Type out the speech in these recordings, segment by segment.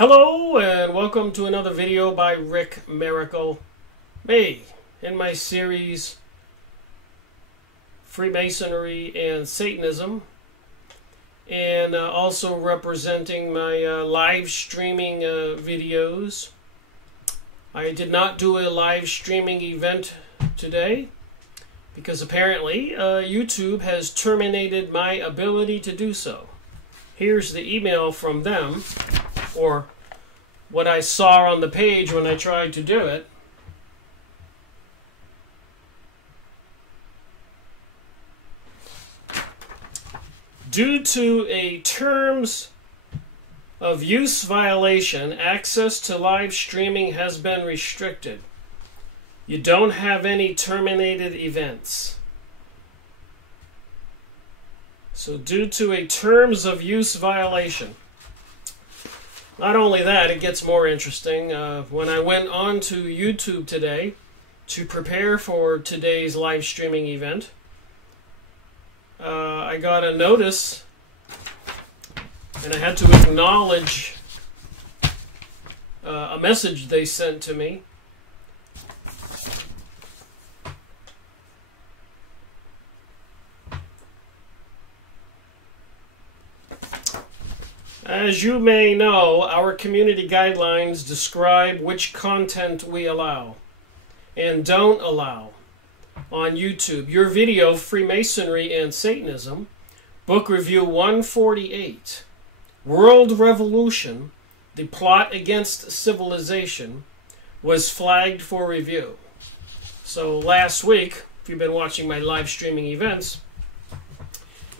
Hello and welcome to another video by Rick Miracle. Me, in my series Freemasonry and Satanism, and also representing my live streaming videos. I did not do a live streaming event today because apparently YouTube has terminated my ability to do so. Here's the email from them, or what I saw on the page when I tried to do it. Due to a terms of use violation, access to live streaming has been restricted. You don't have any terminated events. So due to a terms of use violation. Not only that, it gets more interesting. When I went on to YouTube today to prepare for today's live streaming event, I got a notice and I had to acknowledge a message they sent to me. As you may know, our community guidelines describe which content we allow and don't allow on YouTube. Your video, Freemasonry and Satanism, Book Review 148, World Revolution, The Plot Against Civilization, was flagged for review. So last week, if you've been watching my live streaming events,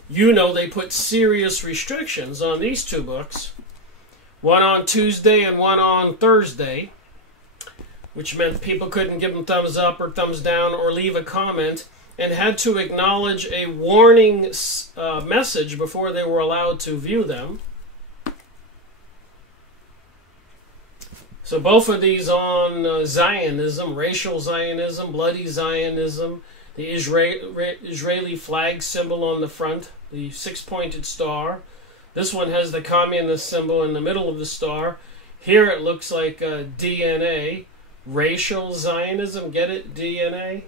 you know they put serious restrictions on these two books. One on Tuesday and one on Thursday, which meant people couldn't give them thumbs up or thumbs down or leave a comment, and had to acknowledge a warning message before they were allowed to view them. So both of these on Zionism, racial Zionism, bloody Zionism, the Israeli flag symbol on the front, the six-pointed star. This one has the communist symbol in the middle of the star. Here it looks like DNA, racial Zionism, get it? DNA?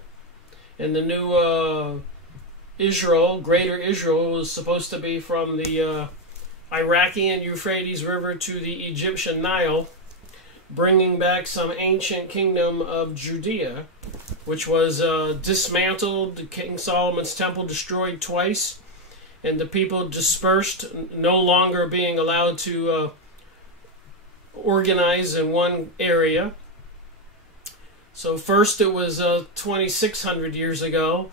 And the new Israel, Greater Israel, is supposed to be from the Iraqi and Euphrates River to the Egyptian Nile, bringing back some ancient kingdom of Judea, which was dismantled, King Solomon's temple destroyed twice, and the people dispersed, no longer being allowed to organize in one area. So first it was 2,600 years ago,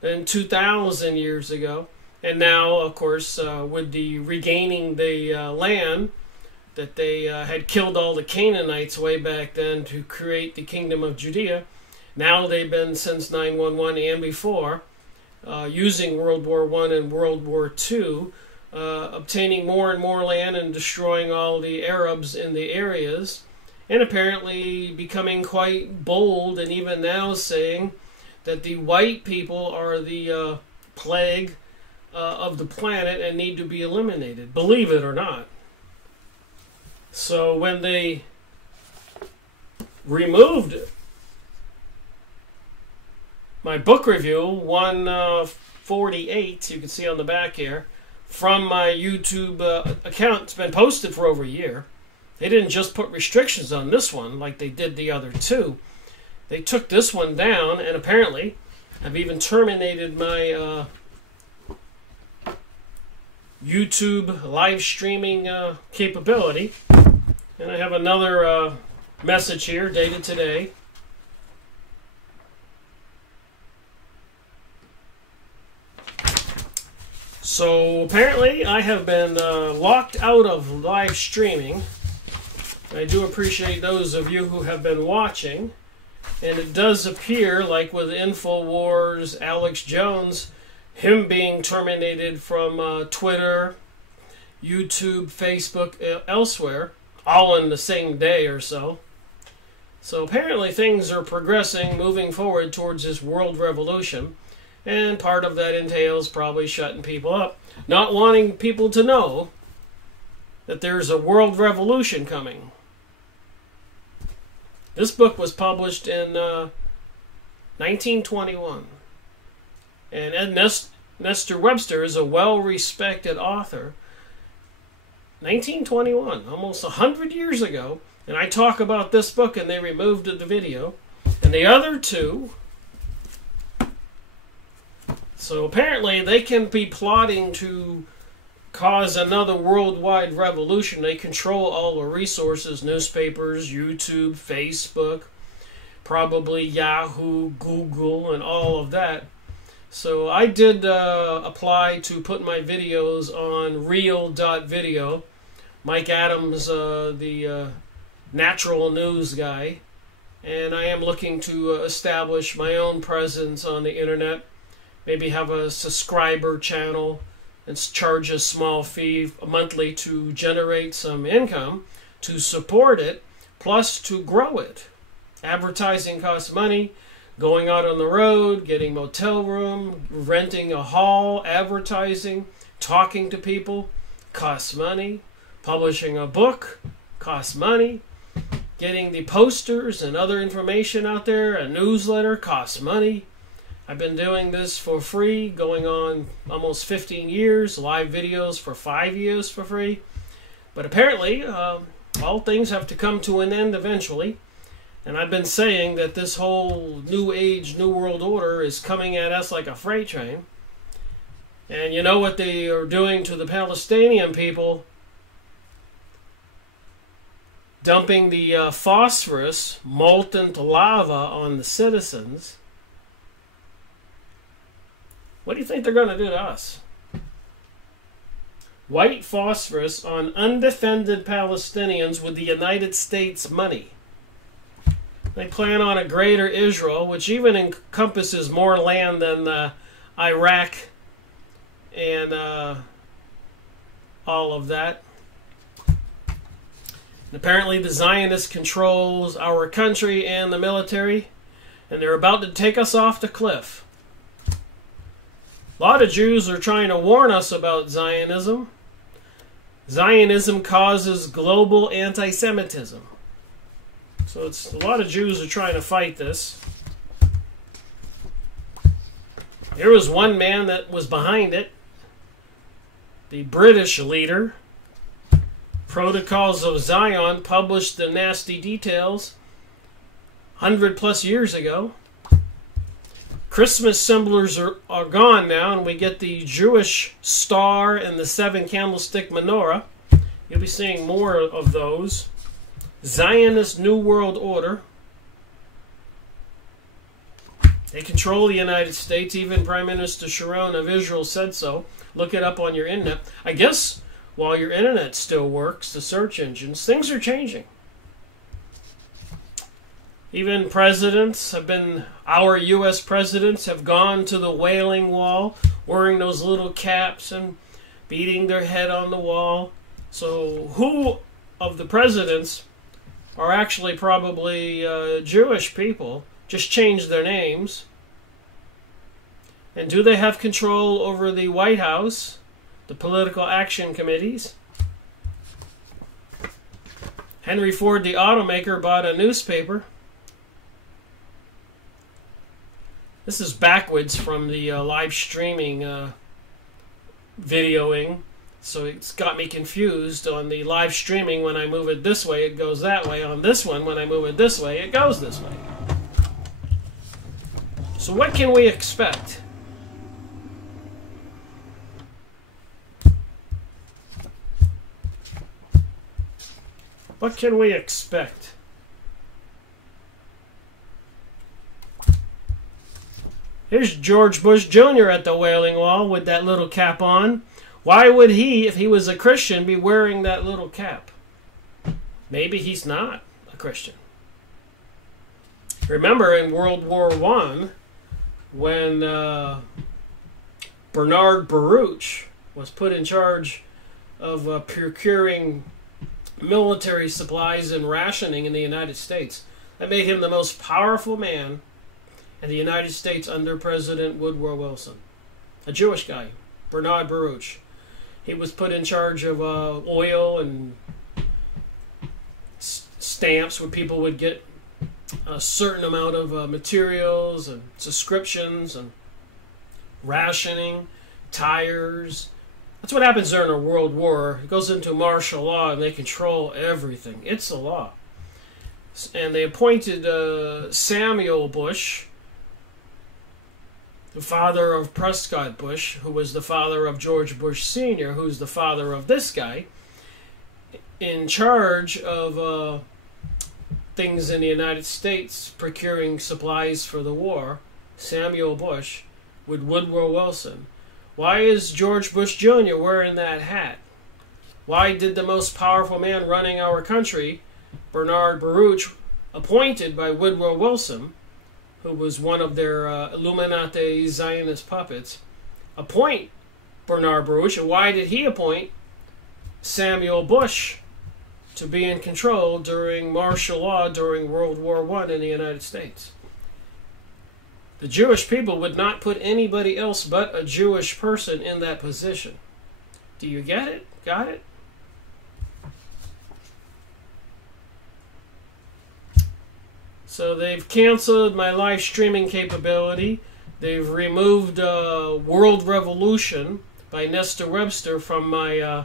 then 2,000 years ago, and now, of course, with the regaining the land, that they had killed all the Canaanites way back then to create the kingdom of Judea. Now they've been, since 911 and before, using World War I and World War II, obtaining more and more land and destroying all the Arabs in the areas, and apparently becoming quite bold, and even now saying that the white people are the plague of the planet and need to be eliminated, believe it or not. So when they removed my book review, 148, you can see on the back here, from my YouTube account, it's been posted for over a year. They didn't just put restrictions on this one like they did the other two. They took this one down, and apparently have even terminated my YouTube live streaming capability. And I have another message here dated today. So apparently I have been locked out of live streaming. I do appreciate those of you who have been watching. And it does appear, like with InfoWars, Alex Jones, him being terminated from Twitter, YouTube, Facebook, elsewhere, all in the same day or so. So apparently things are progressing, moving forward towards this world revolution. And part of that entails probably shutting people up, not wanting people to know that there's a world revolution coming. This book was published in 1921. And Ed Nestor Webster is a well-respected author. 1921, almost 100 years ago. And I talk about this book and they removed the video. And the other two... So apparently they can be plotting to cause another worldwide revolution. They control all the resources, newspapers, YouTube, Facebook, probably Yahoo, Google, and all of that. So I did apply to put my videos on Real.video. Mike Adams, the natural news guy. And I am looking to establish my own presence on the internet. Maybe have a subscriber channel and charge a small fee monthly to generate some income to support it, plus to grow it. Advertising costs money. Going out on the road, getting motel room, renting a hall, advertising, talking to people costs money. Publishing a book costs money. Getting the posters and other information out there, a newsletter, costs money. I've been doing this for free, going on almost 15 years, live videos for 5 years for free. But apparently, all things have to come to an end eventually. And I've been saying that this whole New Age, New World Order is coming at us like a freight train. And you know what they are doing to the Palestinian people? Dumping the phosphorus, molten lava, on the citizens. What do you think they're going to do to us? White phosphorus on undefended Palestinians with the United States money. They plan on a greater Israel, which even encompasses more land than Iraq and all of that. And apparently the Zionist controls our country and the military, and they're about to take us off the cliff. A lot of Jews are trying to warn us about Zionism. Zionism causes global anti-Semitism. So a lot of Jews are trying to fight this. Here was one man that was behind it. The British leader. Protocols of Zion published the nasty details 100+ years ago. Christmas symbols are gone now, and we get the Jewish star and the 7-candlestick menorah. You'll be seeing more of those. Zionist New World Order. They control the United States. Even Prime Minister Sharon of Israel said so. Look it up on your internet. I guess while your internet still works, the search engines, things are changing. Even presidents have been, our U.S. presidents have gone to the Wailing Wall, wearing those little caps and beating their head on the wall. So who of the presidents are actually probably Jewish people, just changed their names? And do they have control over the White House, the political action committees? Henry Ford, the automaker, bought a newspaper. This is backwards from the live streaming videoing. So it's got me confused. On the live streaming, when I move it this way, it goes that way. On this one, when I move it this way, it goes this way. So what can we expect? What can we expect? Here's George Bush Jr. at the Wailing Wall with that little cap on. Why would he, if he was a Christian, be wearing that little cap? Maybe he's not a Christian. Remember in World War I, when Bernard Baruch was put in charge of procuring military supplies and rationing in the United States, that made him the most powerful man in the United States under President Woodrow Wilson. A Jewish guy, Bernard Baruch. He was put in charge of oil and stamps where people would get a certain amount of materials and subscriptions and rationing, tires. That's what happens during a world war. It goes into martial law and they control everything. It's a law. And they appointed Samuel Bush, the father of Prescott Bush, who was the father of George Bush Sr., who's the father of this guy, in charge of things in the United States, procuring supplies for the war. Samuel Bush with Woodrow Wilson. Why is George Bush Jr. wearing that hat? Why did the most powerful man running our country, Bernard Baruch, appointed by Woodrow Wilson, who was one of their Illuminati Zionist puppets, appoint Bernard Baruch? And why did he appoint Samuel Bush to be in control during martial law during World War I in the United States? The Jewish people would not put anybody else but a Jewish person in that position. Do you get it? Got it? So they've canceled my live streaming capability. They've removed World Revolution by Nestor Webster from my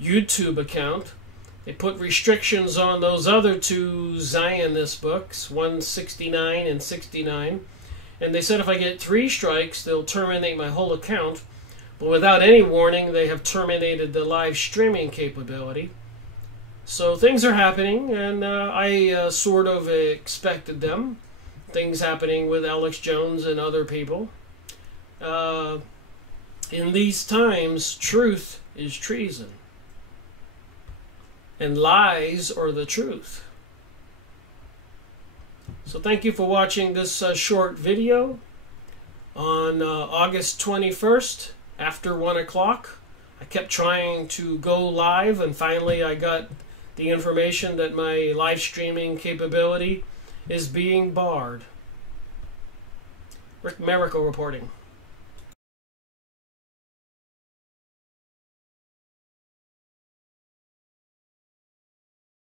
YouTube account. They put restrictions on those other two Zionist books, 169 and 69. And they said if I get 3 strikes, they'll terminate my whole account. But without any warning, they have terminated the live streaming capability. So things are happening, and I sort of expected them. Things happening with Alex Jones and other people. In these times, truth is treason. And lies are the truth. So thank you for watching this short video on August 21st after 1 o'clock. I kept trying to go live, and finally I got the information that my live streaming capability is being barred. Rick Miracle reporting.